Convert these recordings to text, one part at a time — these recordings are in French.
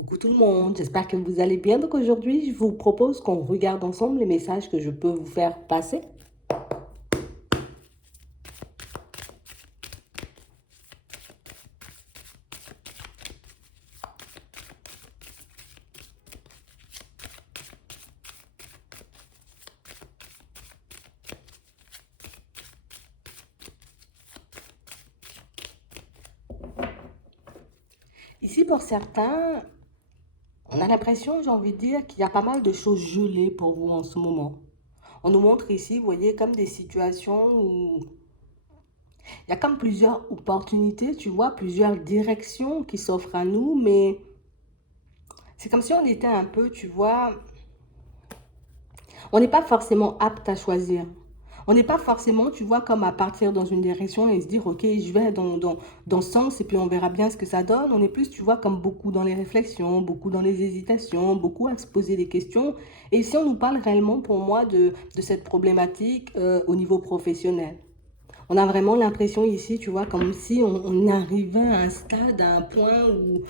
Coucou tout le monde, j'espère que vous allez bien. Donc aujourd'hui, je vous propose qu'on regarde ensemble les messages que je peux vous faire passer. Ici, pour certains, on a l'impression, j'ai envie de dire, qu'il y a pas mal de choses gelées pour vous en ce moment. On nous montre ici, vous voyez, comme des situations où il y a comme plusieurs opportunités, tu vois, plusieurs directions qui s'offrent à nous, mais c'est comme si on était un peu, tu vois, on n'est pas forcément apte à choisir. On n'est pas forcément, tu vois, comme à partir dans une direction et se dire, OK, je vais dans ce sens et puis on verra bien ce que ça donne. On est plus, tu vois, comme beaucoup dans les réflexions, beaucoup dans les hésitations, beaucoup à se poser des questions. Et ici, on nous parle réellement, pour moi, de cette problématique au niveau professionnel. On a vraiment l'impression ici, tu vois, comme si on arrivait à un stade, à un point où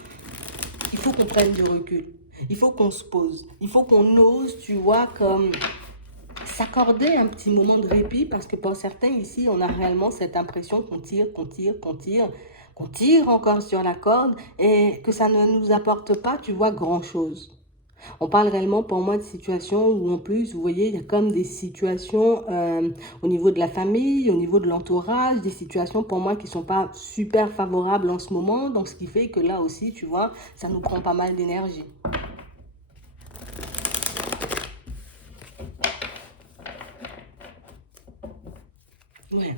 il faut qu'on prenne du recul. Il faut qu'on se pose. Il faut qu'on ose, tu vois, comme s'accorder un petit moment de répit parce que pour certains ici, on a réellement cette impression qu'on tire, qu'on tire, qu'on tire, qu'on tire encore sur la corde et que ça ne nous apporte pas, tu vois, grand-chose. On parle réellement pour moi de situations où en plus, vous voyez, il y a comme des situations au niveau de la famille, au niveau de l'entourage, des situations pour moi qui ne sont pas super favorables en ce moment. Donc, ce qui fait que là aussi, tu vois, ça nous prend pas mal d'énergie. Ouais.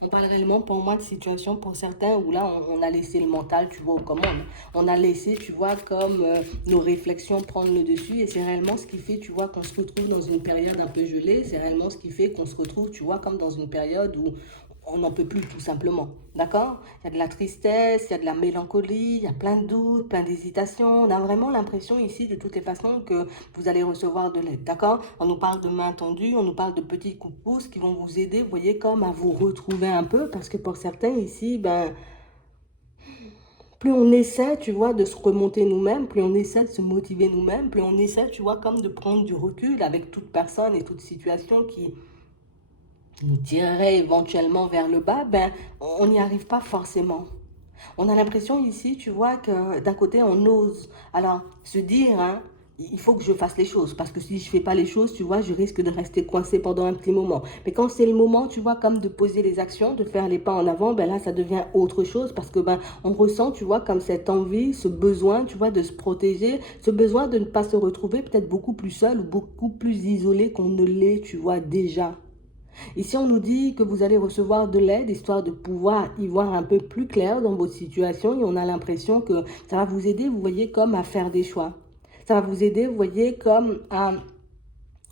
On parle réellement pour moi de situation pour certains où là on a laissé le mental, tu vois, aux commandes. On a laissé, tu vois, comme nos réflexions prendre le dessus et c'est réellement ce qui fait, tu vois, qu'on se retrouve dans une période un peu gelée. C'est réellement ce qui fait qu'on se retrouve, tu vois, comme dans une période où on n'en peut plus tout simplement. D'accord? Il y a de la tristesse, il y a de la mélancolie, il y a plein de doutes, plein d'hésitations. On a vraiment l'impression ici, de toutes les façons, que vous allez recevoir de l'aide. D'accord? On nous parle de mains tendues, on nous parle de petits coups de pouce qui vont vous aider, vous voyez, comme à vous retrouver un peu. Parce que pour certains ici, ben, plus on essaie, tu vois, de se remonter nous-mêmes, plus on essaie de se motiver nous-mêmes, plus on essaie, tu vois, comme de prendre du recul avec toute personne et toute situation qui nous tirerait éventuellement vers le bas, ben, on n'y arrive pas forcément. On a l'impression ici, tu vois, que d'un côté, on ose. Alors, se dire, hein, il faut que je fasse les choses. Parce que si je ne fais pas les choses, tu vois, je risque de rester coincé pendant un petit moment. Mais quand c'est le moment, tu vois, comme de poser les actions, de faire les pas en avant, ben là, ça devient autre chose. Parce que, ben, on ressent, tu vois, comme cette envie, ce besoin, tu vois, de se protéger, ce besoin de ne pas se retrouver peut-être beaucoup plus seul ou beaucoup plus isolé qu'on ne l'est, tu vois, déjà. Ici, on nous dit que vous allez recevoir de l'aide, histoire de pouvoir y voir un peu plus clair dans votre situation. Et on a l'impression que ça va vous aider, vous voyez, comme à faire des choix. Ça va vous aider, vous voyez, comme à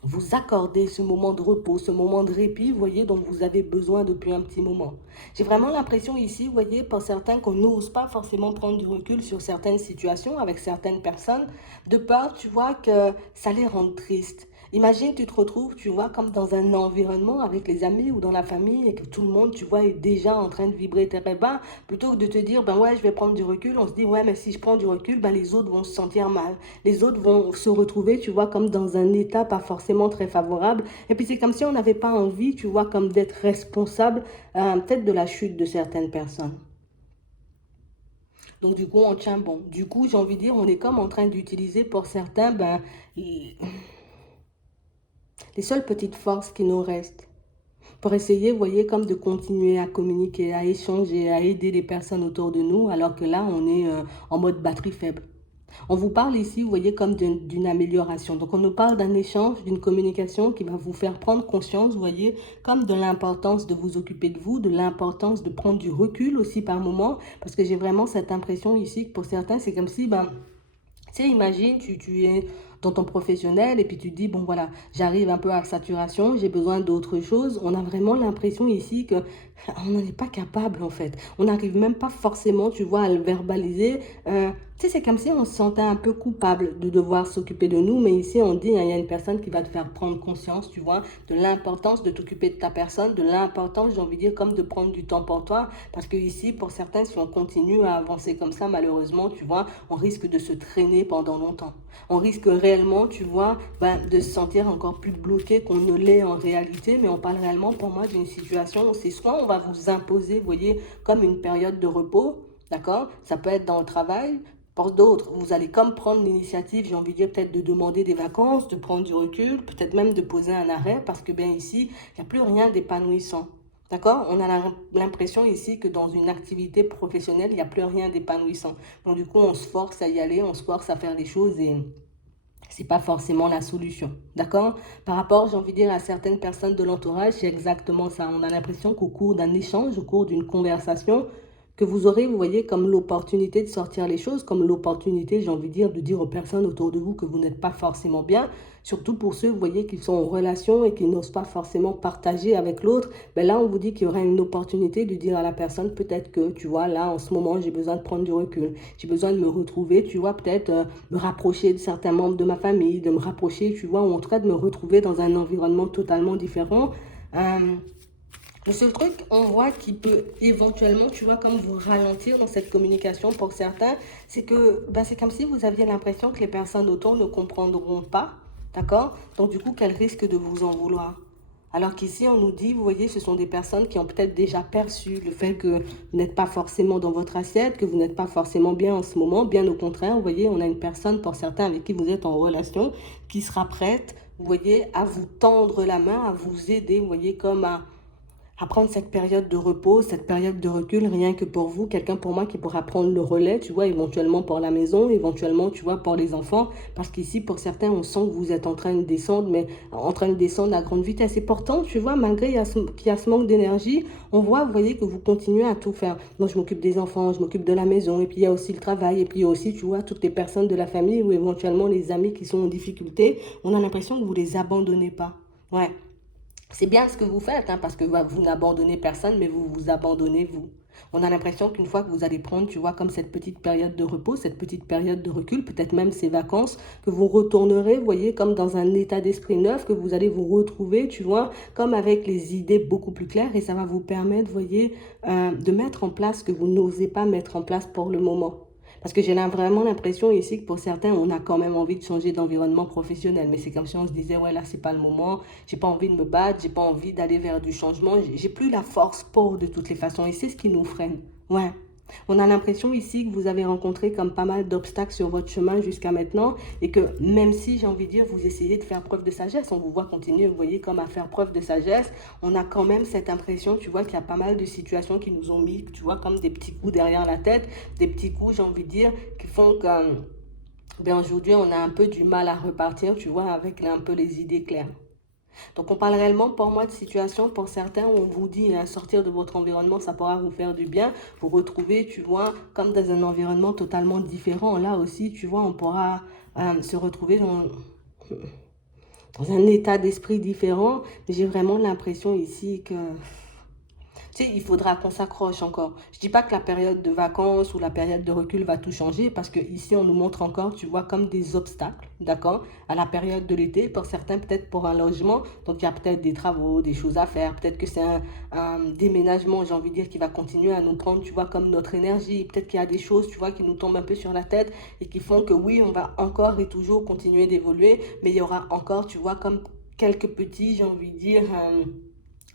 vous accorder ce moment de repos, ce moment de répit, vous voyez, dont vous avez besoin depuis un petit moment. J'ai vraiment l'impression ici, vous voyez, pour certains, qu'on n'ose pas forcément prendre du recul sur certaines situations avec certaines personnes, de peur, tu vois, que ça les rende tristes. Imagine, tu te retrouves, tu vois, comme dans un environnement avec les amis ou dans la famille et que tout le monde, tu vois, est déjà en train de vibrer très bas. Plutôt que de te dire, ben ouais, je vais prendre du recul, on se dit, ouais, mais si je prends du recul, ben les autres vont se sentir mal. Les autres vont se retrouver, tu vois, comme dans un état pas forcément très favorable. Et puis c'est comme si on n'avait pas envie, tu vois, comme d'être responsable peut-être de la chute de certaines personnes. Donc du coup, on tient bon. Du coup, j'ai envie de dire, on est comme en train d'utiliser pour certains, ben, les seules petites forces qui nous restent pour essayer, vous voyez, comme de continuer à communiquer, à échanger, à aider les personnes autour de nous, alors que là, on est en mode batterie faible. On vous parle ici, vous voyez, comme d'une amélioration. Donc, on nous parle d'un échange, d'une communication qui va vous faire prendre conscience, vous voyez, comme de l'importance de vous occuper de vous, de l'importance de prendre du recul aussi par moment, parce que j'ai vraiment cette impression ici que pour certains, c'est comme si, ben, tu sais, imagine, tu es dans ton professionnel et puis tu te dis, bon voilà, j'arrive un peu à saturation, j'ai besoin d'autre chose. On a vraiment l'impression ici que on n'en est pas capable en fait. On n'arrive même pas forcément, tu vois, à le verbaliser. Tu sais, c'est comme si on se sentait un peu coupable de devoir s'occuper de nous, mais ici on dit, hein, il y a une personne qui va te faire prendre conscience, tu vois, de l'importance de t'occuper de ta personne, de l'importance, j'ai envie de dire, comme de prendre du temps pour toi, parce que ici, pour certains, si on continue à avancer comme ça, malheureusement, tu vois, on risque de se traîner pendant longtemps. On risque réellement, tu vois, de se sentir encore plus bloqué qu'on ne l'est en réalité, mais on parle réellement pour moi d'une situation où c'est soit on va vous imposer, vous voyez, comme une période de repos, d'accord? Ça peut être dans le travail. Pour d'autres, vous allez comme prendre l'initiative, j'ai envie de dire peut-être de demander des vacances, de prendre du recul, peut-être même de poser un arrêt, parce que bien ici, il n'y a plus rien d'épanouissant. D'accord? On a l'impression ici que dans une activité professionnelle, il n'y a plus rien d'épanouissant. Donc du coup, on se force à y aller, on se force à faire des choses et c'est pas forcément la solution. D'accord? Par rapport, j'ai envie de dire, à certaines personnes de l'entourage, c'est exactement ça. On a l'impression qu'au cours d'un échange, au cours d'une conversation, que vous aurez, vous voyez, comme l'opportunité de sortir les choses, comme l'opportunité, j'ai envie de dire aux personnes autour de vous que vous n'êtes pas forcément bien, surtout pour ceux, vous voyez, qui sont en relation et qui n'osent pas forcément partager avec l'autre. Ben là, on vous dit qu'il y aura une opportunité de dire à la personne, peut-être que, tu vois, là, en ce moment, j'ai besoin de prendre du recul. J'ai besoin de me retrouver, tu vois, peut-être me rapprocher de certains membres de ma famille, de me rapprocher, tu vois, ou en tout cas de me retrouver dans un environnement totalement différent. Le seul truc, on voit qui peut éventuellement, tu vois, comme vous ralentir dans cette communication pour certains, c'est que c'est comme si vous aviez l'impression que les personnes autour ne comprendront pas, d'accord? Donc du coup, qu'elles risquent de vous en vouloir. Alors qu'ici, on nous dit, vous voyez, ce sont des personnes qui ont peut-être déjà perçu le fait que vous n'êtes pas forcément dans votre assiette, que vous n'êtes pas forcément bien en ce moment. Bien au contraire, vous voyez, on a une personne, pour certains, avec qui vous êtes en relation, qui sera prête, vous voyez, à vous tendre la main, à vous aider, vous voyez, comme à prendre cette période de repos, cette période de recul, rien que pour vous, quelqu'un pour moi qui pourra prendre le relais, tu vois, éventuellement pour la maison, éventuellement, tu vois, pour les enfants, parce qu'ici, pour certains, on sent que vous êtes en train de descendre, mais en train de descendre à grande vitesse. Et pourtant, tu vois, malgré qu'il y a ce manque d'énergie, on voit, vous voyez, que vous continuez à tout faire. Moi, je m'occupe des enfants, je m'occupe de la maison, et puis il y a aussi le travail, et puis il y a aussi, tu vois, toutes les personnes de la famille ou éventuellement les amis qui sont en difficulté. On a l'impression que vous les abandonnez pas. Ouais. C'est bien ce que vous faites, hein, parce que vous n'abandonnez personne, mais vous vous abandonnez vous. On a l'impression qu'une fois que vous allez prendre, tu vois, comme cette petite période de repos, cette petite période de recul, peut-être même ces vacances, que vous retournerez, vous voyez, comme dans un état d'esprit neuf, que vous allez vous retrouver, tu vois, comme avec les idées beaucoup plus claires, et ça va vous permettre, vous voyez, de mettre en place ce que vous n'osez pas mettre en place pour le moment. Parce que j'ai vraiment l'impression ici que pour certains, on a quand même envie de changer d'environnement professionnel. Mais c'est comme si on se disait, ouais, là, c'est pas le moment. J'ai pas envie de me battre. J'ai pas envie d'aller vers du changement. J'ai plus la force pour de toutes les façons. Et c'est ce qui nous freine. Ouais. On a l'impression ici que vous avez rencontré comme pas mal d'obstacles sur votre chemin jusqu'à maintenant et que même si, j'ai envie de dire, vous essayez de faire preuve de sagesse, on vous voit continuer, vous voyez, comme à faire preuve de sagesse, on a quand même cette impression, tu vois, qu'il y a pas mal de situations qui nous ont mis, tu vois, comme des petits coups derrière la tête, des petits coups, j'ai envie de dire, qui font que, aujourd'hui, on a un peu du mal à repartir, tu vois, avec un peu les idées claires. Donc, on parle réellement pour moi de situation, pour certains, où on vous dit, hein, sortir de votre environnement, ça pourra vous faire du bien. Vous retrouver, tu vois, comme dans un environnement totalement différent. Là aussi, tu vois, on pourra se retrouver dans un état d'esprit différent. J'ai vraiment l'impression ici que tu sais, il faudra qu'on s'accroche encore. Je ne dis pas que la période de vacances ou la période de recul va tout changer parce que ici on nous montre encore, tu vois, comme des obstacles, d'accord, à la période de l'été. Pour certains, peut-être pour un logement. Donc, il y a peut-être des travaux, des choses à faire. Peut-être que c'est un déménagement, j'ai envie de dire, qui va continuer à nous prendre, tu vois, comme notre énergie. Peut-être qu'il y a des choses, tu vois, qui nous tombent un peu sur la tête et qui font que oui, on va encore et toujours continuer d'évoluer. Mais il y aura encore, tu vois, comme quelques petits, j'ai envie de dire,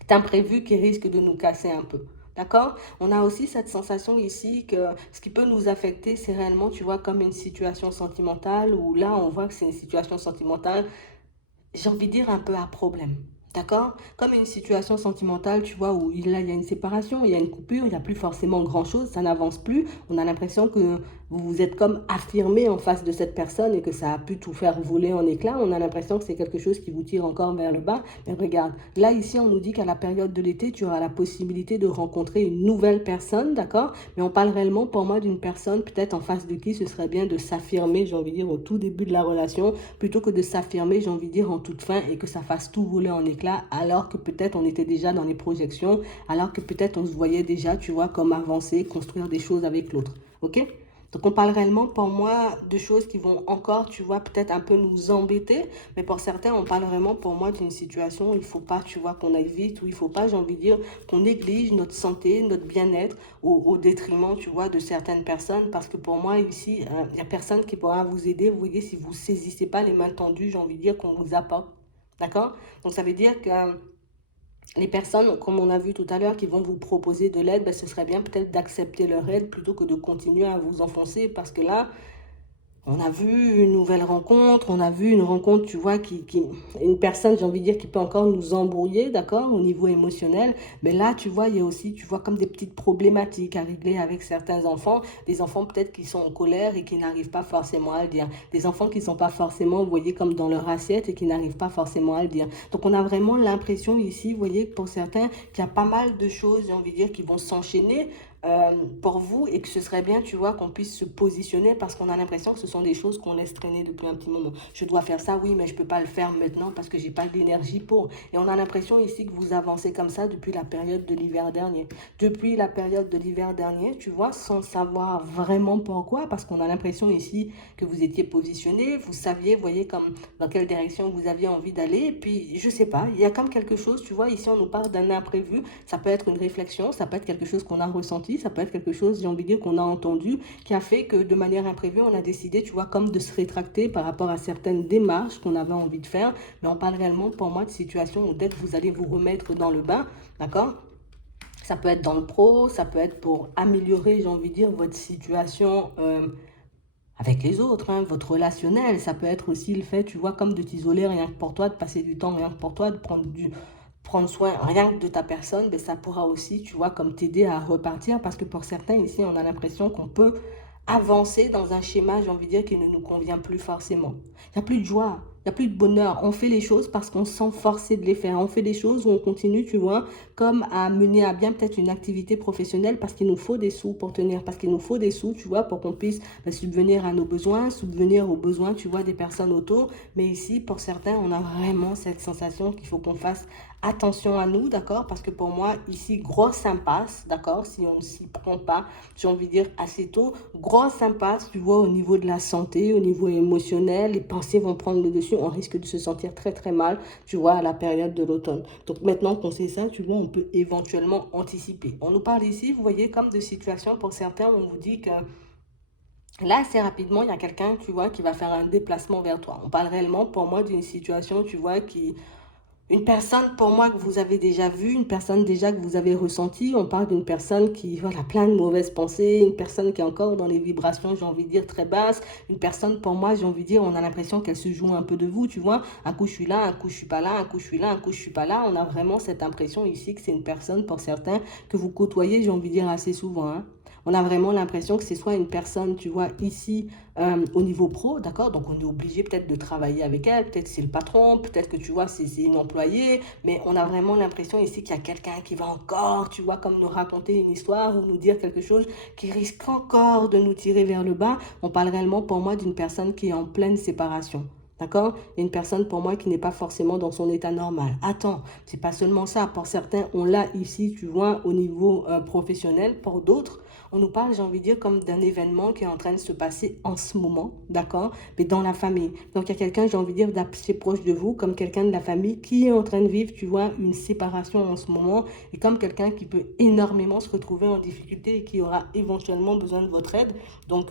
d'imprévus qui risquent de nous casser un peu. D'accord? On a aussi cette sensation ici que ce qui peut nous affecter, c'est réellement, tu vois, comme une situation sentimentale où là, on voit que c'est une situation sentimentale, j'ai envie de dire un peu à problème. D'accord? Comme une situation sentimentale, tu vois, où il y a une séparation, il y a une coupure, il n'y a plus forcément grand-chose, ça n'avance plus. On a l'impression que vous vous êtes comme affirmé en face de cette personne et que ça a pu tout faire voler en éclats, on a l'impression que c'est quelque chose qui vous tire encore vers le bas. Mais regarde, là ici on nous dit qu'à la période de l'été, tu auras la possibilité de rencontrer une nouvelle personne, d'accord? Mais on parle réellement pour moi d'une personne peut-être en face de qui ce serait bien de s'affirmer, j'ai envie de dire, au tout début de la relation, plutôt que de s'affirmer, j'ai envie de dire, en toute fin et que ça fasse tout voler en éclats, alors que peut-être on était déjà dans les projections, alors que peut-être on se voyait déjà, tu vois, comme avancer, construire des choses avec l'autre, ok? Donc, on parle réellement pour moi de choses qui vont encore, tu vois, peut-être un peu nous embêter. Mais pour certains, on parle vraiment pour moi d'une situation où il ne faut pas, tu vois, qu'on aille vite, où il ne faut pas, j'ai envie de dire, qu'on néglige notre santé, notre bien-être au détriment, tu vois, de certaines personnes. Parce que pour moi, ici, il n'y a personne qui pourra vous aider, vous voyez, si vous ne saisissez pas les mains tendues, j'ai envie de dire, qu'on vous apporte. D'accord? Donc, ça veut dire que les personnes, comme on a vu tout à l'heure, qui vont vous proposer de l'aide, ben, ce serait bien peut-être d'accepter leur aide plutôt que de continuer à vous enfoncer parce que là, on a vu une nouvelle rencontre, on a vu une rencontre, tu vois, une personne, j'ai envie de dire, qui peut encore nous embrouiller, d'accord, au niveau émotionnel. Mais là, tu vois, il y a aussi, tu vois, comme des petites problématiques à régler avec certains enfants. Des enfants peut-être qui sont en colère et qui n'arrivent pas forcément à le dire. Des enfants qui ne sont pas forcément, vous voyez, comme dans leur assiette et qui n'arrivent pas forcément à le dire. Donc, on a vraiment l'impression ici, vous voyez, pour certains, qu'il y a pas mal de choses, j'ai envie de dire, qui vont s'enchaîner pour vous et que ce serait bien, tu vois, qu'on puisse se positionner parce qu'on a l'impression que ce sont des choses qu'on laisse traîner depuis un petit moment. Je dois faire ça, oui, mais je ne peux pas le faire maintenant parce que j'ai pas d'énergie pour. Et on a l'impression ici que vous avancez comme ça depuis la période de l'hiver dernier. Depuis la période de l'hiver dernier, tu vois, sans savoir vraiment pourquoi, parce qu'on a l'impression ici que vous étiez positionné, vous saviez, vous voyez, comme dans quelle direction vous aviez envie d'aller. Et puis, je sais pas, il y a comme quelque chose, tu vois, ici on nous parle d'un imprévu. Ça peut être une réflexion, ça peut être quelque chose qu'on a ressenti, ça peut être quelque chose, j'ai envie de dire, qu'on a entendu, qui a fait que de manière imprévue, on a décidé, tu vois, comme de se rétracter par rapport à certaines démarches qu'on avait envie de faire. Mais on parle réellement, pour moi, de situations où dès que vous allez vous remettre dans le bain, d'accord? Ça peut être dans le pro, ça peut être pour améliorer, j'ai envie de dire, votre situation avec les autres, hein, votre relationnel. Ça peut être aussi le fait, tu vois, comme de t'isoler rien que pour toi, de passer du temps rien que pour toi, de prendre soin rien que de ta personne, ben ça pourra aussi, tu vois, comme t'aider à repartir. Parce que pour certains, ici, on a l'impression qu'on peut avancer dans un schéma, j'ai envie de dire, qui ne nous convient plus forcément. Il n'y a plus de joie, il n'y a plus de bonheur. On fait les choses parce qu'on se sent forcé de les faire. On fait des choses où on continue, tu vois, comme à mener à bien peut-être une activité professionnelle parce qu'il nous faut des sous pour tenir, parce qu'il nous faut des sous, tu vois, pour qu'on puisse subvenir à nos besoins, subvenir aux besoins, tu vois, des personnes autour. Mais ici, pour certains, on a vraiment cette sensation qu'il faut qu'on fasse attention à nous, d'accord? Parce que pour moi, ici, grosse impasse, d'accord? Si on ne s'y prend pas, j'ai envie de dire assez tôt, grosse impasse, tu vois, au niveau de la santé, au niveau émotionnel, les pensées vont prendre le dessus, on risque de se sentir très très mal, tu vois, à la période de l'automne. Donc maintenant qu'on sait ça, tu vois, on peut éventuellement anticiper. On nous parle ici, vous voyez, comme de situations, pour certains, on vous dit que là, assez rapidement, il y a quelqu'un, tu vois, qui va faire un déplacement vers toi. On parle réellement, pour moi, d'une situation, tu vois, une personne, pour moi, que vous avez déjà vue, une personne déjà que vous avez ressentie. On parle d'une personne qui, voilà, plein de mauvaises pensées, une personne qui est encore dans les vibrations, j'ai envie de dire, très basses. Une personne, pour moi, j'ai envie de dire, on a l'impression qu'elle se joue un peu de vous, tu vois. Un coup, je suis là, un coup, je suis pas là, un coup, je suis là, un coup, je suis pas là. On a vraiment cette impression ici que c'est une personne, pour certains, que vous côtoyez, j'ai envie de dire, assez souvent, hein. On a vraiment l'impression que c'est soit une personne, tu vois, ici, au niveau pro, d'accord? Donc, on est obligé peut-être de travailler avec elle, peut-être c'est le patron, peut-être que tu vois, c'est une employée, mais on a vraiment l'impression ici qu'il y a quelqu'un qui va encore, tu vois, comme nous raconter une histoire ou nous dire quelque chose qui risque encore de nous tirer vers le bas. On parle réellement pour moi d'une personne qui est en pleine séparation. D'accord? Une personne pour moi qui n'est pas forcément dans son état normal. Attends, c'est pas seulement ça. Pour certains, on l'a ici, tu vois, au niveau professionnel. Pour d'autres, on nous parle, j'ai envie de dire, comme d'un événement qui est en train de se passer en ce moment, d'accord? Mais dans la famille. Donc, il y a quelqu'un, j'ai envie de dire, d'assez proche de vous, comme quelqu'un de la famille qui est en train de vivre, tu vois, une séparation en ce moment, et comme quelqu'un qui peut énormément se retrouver en difficulté et qui aura éventuellement besoin de votre aide. Donc,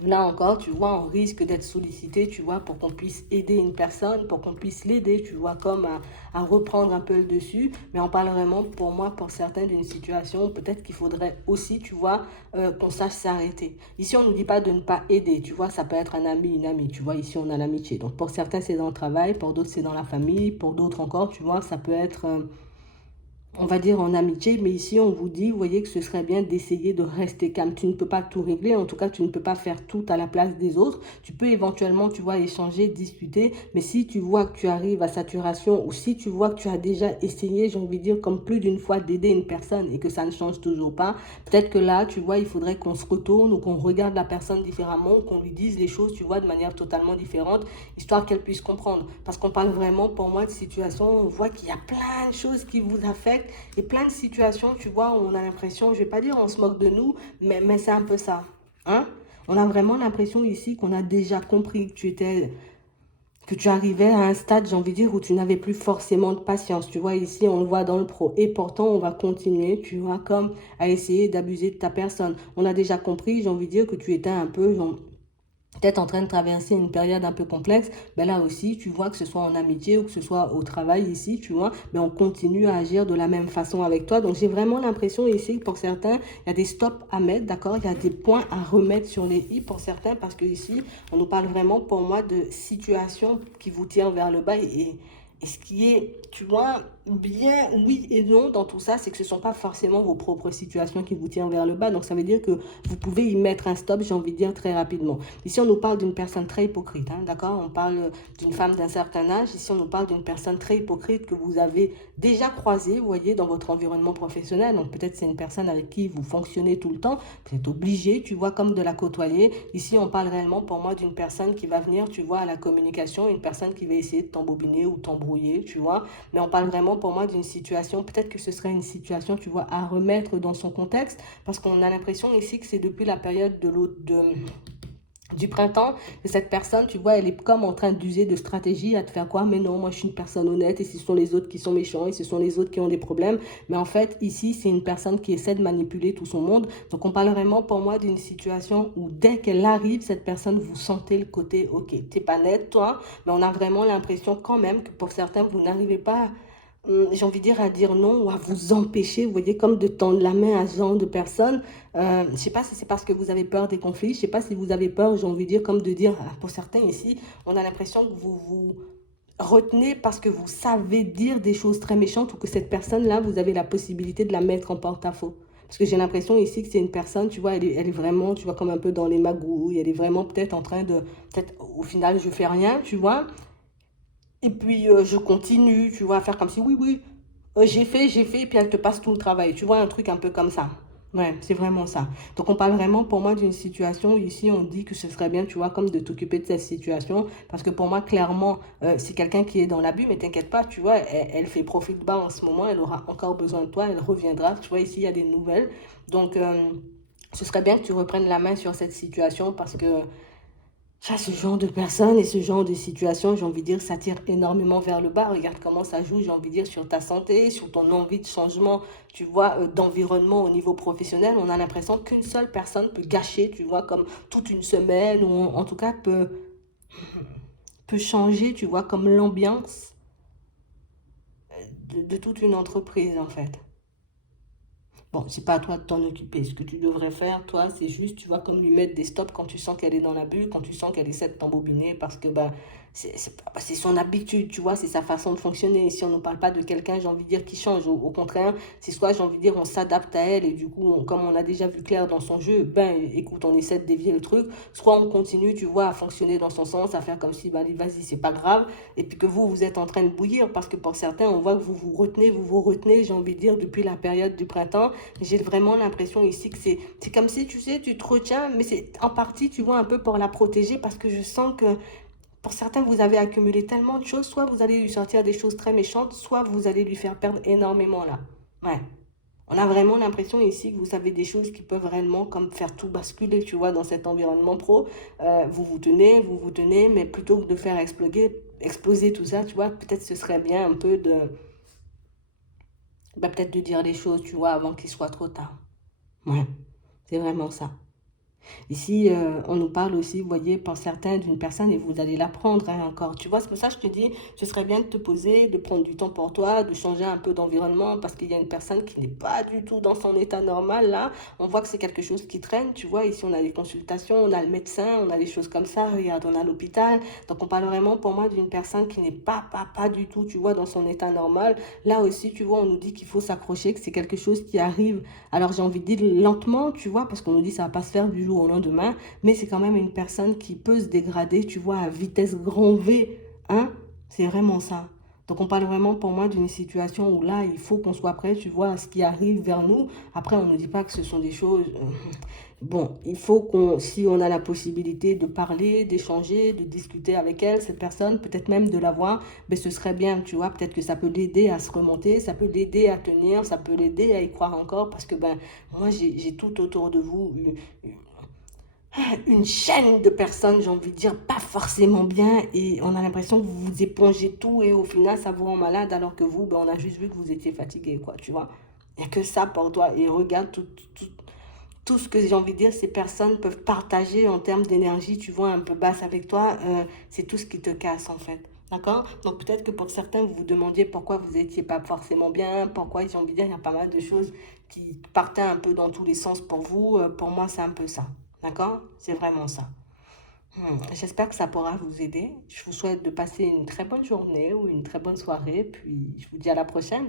là encore, tu vois, on risque d'être sollicité, tu vois, pour qu'on puisse aider une personne, pour qu'on puisse l'aider, tu vois, comme à reprendre un peu le dessus. Mais on parle vraiment, pour moi, pour certains, d'une situation, peut-être qu'il faudrait aussi, tu vois, qu'on sache s'arrêter. Ici, on ne nous dit pas de ne pas aider, tu vois, ça peut être un ami, une amie, tu vois, ici, on a l'amitié. Donc, pour certains, c'est dans le travail, pour d'autres, c'est dans la famille, pour d'autres encore, tu vois, ça peut être on va dire en amitié, mais ici on vous dit, vous voyez que ce serait bien d'essayer de rester calme. Tu ne peux pas tout régler, en tout cas tu ne peux pas faire tout à la place des autres. Tu peux éventuellement, tu vois, échanger, discuter, mais si tu vois que tu arrives à saturation ou si tu vois que tu as déjà essayé, j'ai envie de dire, comme plus d'une fois d'aider une personne et que ça ne change toujours pas, peut-être que là, tu vois, il faudrait qu'on se retourne ou qu'on regarde la personne différemment, qu'on lui dise les choses, tu vois, de manière totalement différente, histoire qu'elle puisse comprendre. Parce qu'on parle vraiment, pour moi, de situation, on voit qu'il y a plein de choses qui vous affectent et plein de situations, tu vois, où on a l'impression, je vais pas dire on se moque de nous, mais c'est un peu ça. Hein? On a vraiment l'impression ici qu'on a déjà compris que tu arrivais à un stade, j'ai envie de dire, où tu n'avais plus forcément de patience. Tu vois, ici, on le voit dans le pro. Et pourtant, on va continuer, tu vois, comme à essayer d'abuser de ta personne. On a déjà compris, j'ai envie de dire, que tu étais un peu, genre, peut-être en train de traverser une période un peu complexe, ben là aussi, tu vois, que ce soit en amitié ou que ce soit au travail ici, tu vois, mais on continue à agir de la même façon avec toi. Donc, j'ai vraiment l'impression ici que pour certains, il y a des stops à mettre, d'accord? Il y a des points à remettre sur les i pour certains parce que ici, on nous parle vraiment pour moi de situations qui vous tirent vers le bas et ce qui est, tu vois, bien oui et non dans tout ça, c'est que ce ne sont pas forcément vos propres situations qui vous tirent vers le bas. Donc, ça veut dire que vous pouvez y mettre un stop, j'ai envie de dire, très rapidement. Ici, on nous parle d'une personne très hypocrite, hein, d'accord? On parle d'une femme d'un certain âge. Ici, on nous parle d'une personne très hypocrite que vous avez déjà croisée, vous voyez, dans votre environnement professionnel. Donc, peut-être c'est une personne avec qui vous fonctionnez tout le temps. Vous êtes obligé, tu vois, comme de la côtoyer. Ici, on parle réellement, pour moi, d'une personne qui va venir, tu vois, à la communication, une personne qui va essayer de t'embobiner ou t'embrouiller, tu vois. Mais on parle vraiment, pour moi, d'une situation, peut-être que ce serait une situation, tu vois, à remettre dans son contexte, parce qu'on a l'impression ici que c'est depuis la période du printemps, que cette personne, tu vois, elle est comme en train d'user de stratégie à te faire quoi? Mais non, moi je suis une personne honnête et ce sont les autres qui sont méchants et ce sont les autres qui ont des problèmes. Mais en fait, ici, c'est une personne qui essaie de manipuler tout son monde. Donc on parle vraiment pour moi d'une situation où dès qu'elle arrive, cette personne, vous sentez le côté, ok, t'es pas nette, toi, mais on a vraiment l'impression quand même que pour certains, vous n'arrivez pas j'ai envie de dire à dire non ou à vous empêcher, vous voyez, comme de tendre la main à ce genre de personnes. Je ne sais pas si c'est parce que vous avez peur des conflits, je ne sais pas si vous avez peur, j'ai envie de dire, comme de dire, pour certains ici, on a l'impression que vous vous retenez parce que vous savez dire des choses très méchantes ou que cette personne-là, vous avez la possibilité de la mettre en porte-à-faux. Parce que j'ai l'impression ici que c'est une personne, tu vois, elle est vraiment, tu vois, comme un peu dans les magouilles, elle est vraiment peut-être en train de, peut-être au final, je fais rien, tu vois. Et puis, je continue, tu vois, à faire comme si, oui, oui, j'ai fait, et puis elle te passe tout le travail. Tu vois, un truc un peu comme ça. Ouais, c'est vraiment ça. Donc, on parle vraiment pour moi d'une situation où ici, on dit que ce serait bien, tu vois, comme de t'occuper de cette situation. Parce que pour moi, clairement, c'est quelqu'un qui est dans l'abus, mais t'inquiète pas, tu vois, elle fait profil bas en ce moment, elle aura encore besoin de toi, elle reviendra. Tu vois, ici, il y a des nouvelles. Donc, ce serait bien que tu reprennes la main sur cette situation parce que ça, ce genre de personnes et ce genre de situation, j'ai envie de dire, ça tire énormément vers le bas. Regarde comment ça joue, j'ai envie de dire, sur ta santé, sur ton envie de changement, tu vois, d'environnement au niveau professionnel. On a l'impression qu'une seule personne peut gâcher, tu vois, comme toute une semaine ou en tout cas peut changer, tu vois, comme l'ambiance de toute une entreprise, en fait. Bon, c'est pas à toi de t'en occuper. Ce que tu devrais faire, toi, c'est juste, tu vois, comme lui mettre des stops quand tu sens qu'elle est dans la bulle, quand tu sens qu'elle essaie de t'embobiner, parce que bah, c'est son habitude, tu vois, c'est sa façon de fonctionner. Et si on ne parle pas de quelqu'un, j'ai envie de dire, qui change, au contraire, c'est soit, j'ai envie de dire, on s'adapte à elle, et du coup, comme on a déjà vu clair dans son jeu, ben, écoute, on essaie de dévier le truc, soit on continue, tu vois, à fonctionner dans son sens, à faire comme si, bah, allez, vas-y, c'est pas grave, et puis que vous êtes en train de bouillir, parce que pour certains, on voit que vous vous retenez, j'ai envie de dire, depuis la période du printemps. J'ai vraiment l'impression ici que c'est comme si, tu sais, tu te retiens, mais c'est en partie, tu vois, un peu pour la protéger parce que je sens que pour certains, vous avez accumulé tellement de choses, soit vous allez lui sortir des choses très méchantes, soit vous allez lui faire perdre énormément là. Ouais. On a vraiment l'impression ici que vous savez des choses qui peuvent réellement comme faire tout basculer, tu vois, dans cet environnement pro. Vous vous tenez, mais plutôt que de faire exploser tout ça, tu vois, peut-être ce serait bien un peu de, bah, peut-être de dire les choses, tu vois, avant qu'il soit trop tard. Ouais, c'est vraiment ça. Ici, on nous parle aussi, vous voyez, pour certains, d'une personne et vous allez l'apprendre hein, encore. Tu vois, c'est pour ça que je te dis, ce serait bien de te poser, de prendre du temps pour toi, de changer un peu d'environnement parce qu'il y a une personne qui n'est pas du tout dans son état normal. Là, on voit que c'est quelque chose qui traîne. Tu vois, ici, on a les consultations, on a le médecin, on a les choses comme ça. Regarde, on a l'hôpital. Donc, on parle vraiment pour moi d'une personne qui n'est pas du tout, tu vois, dans son état normal. Là aussi, tu vois, on nous dit qu'il faut s'accrocher, que c'est quelque chose qui arrive. Alors, j'ai envie de dire lentement, tu vois, parce qu'on nous dit que ça va pas se faire du jour au lendemain, mais c'est quand même une personne qui peut se dégrader, tu vois, à vitesse grand V, hein, c'est vraiment ça. Donc, on parle vraiment pour moi d'une situation où là, il faut qu'on soit prêt, tu vois, à ce qui arrive vers nous. Après, on ne dit pas que ce sont des choses... Bon, il faut qu'on, si on a la possibilité de parler, d'échanger, de discuter avec elle, cette personne, peut-être même de la voir, ben ce serait bien, tu vois, peut-être que ça peut l'aider à se remonter, ça peut l'aider à tenir, ça peut l'aider à y croire encore, parce que ben, moi, j'ai tout autour de vous une chaîne de personnes, j'ai envie de dire, pas forcément bien, et on a l'impression que vous vous épongez tout, et au final, ça vous rend malade, alors que vous, ben, on a juste vu que vous étiez fatigué, quoi, tu vois. Il n'y a que ça pour toi, et regarde tout ce que j'ai envie de dire, ces personnes peuvent partager en termes d'énergie, tu vois, un peu basse avec toi, c'est tout ce qui te casse, en fait. D'accord. Donc peut-être que pour certains, vous vous demandiez pourquoi vous n'étiez pas forcément bien, pourquoi j'ai envie de dire, il y a pas mal de choses qui partaient un peu dans tous les sens pour vous. Pour moi, c'est un peu ça. D'accord. C'est vraiment ça. J'espère que ça pourra vous aider. Je vous souhaite de passer une très bonne journée ou une très bonne soirée, puis je vous dis à la prochaine.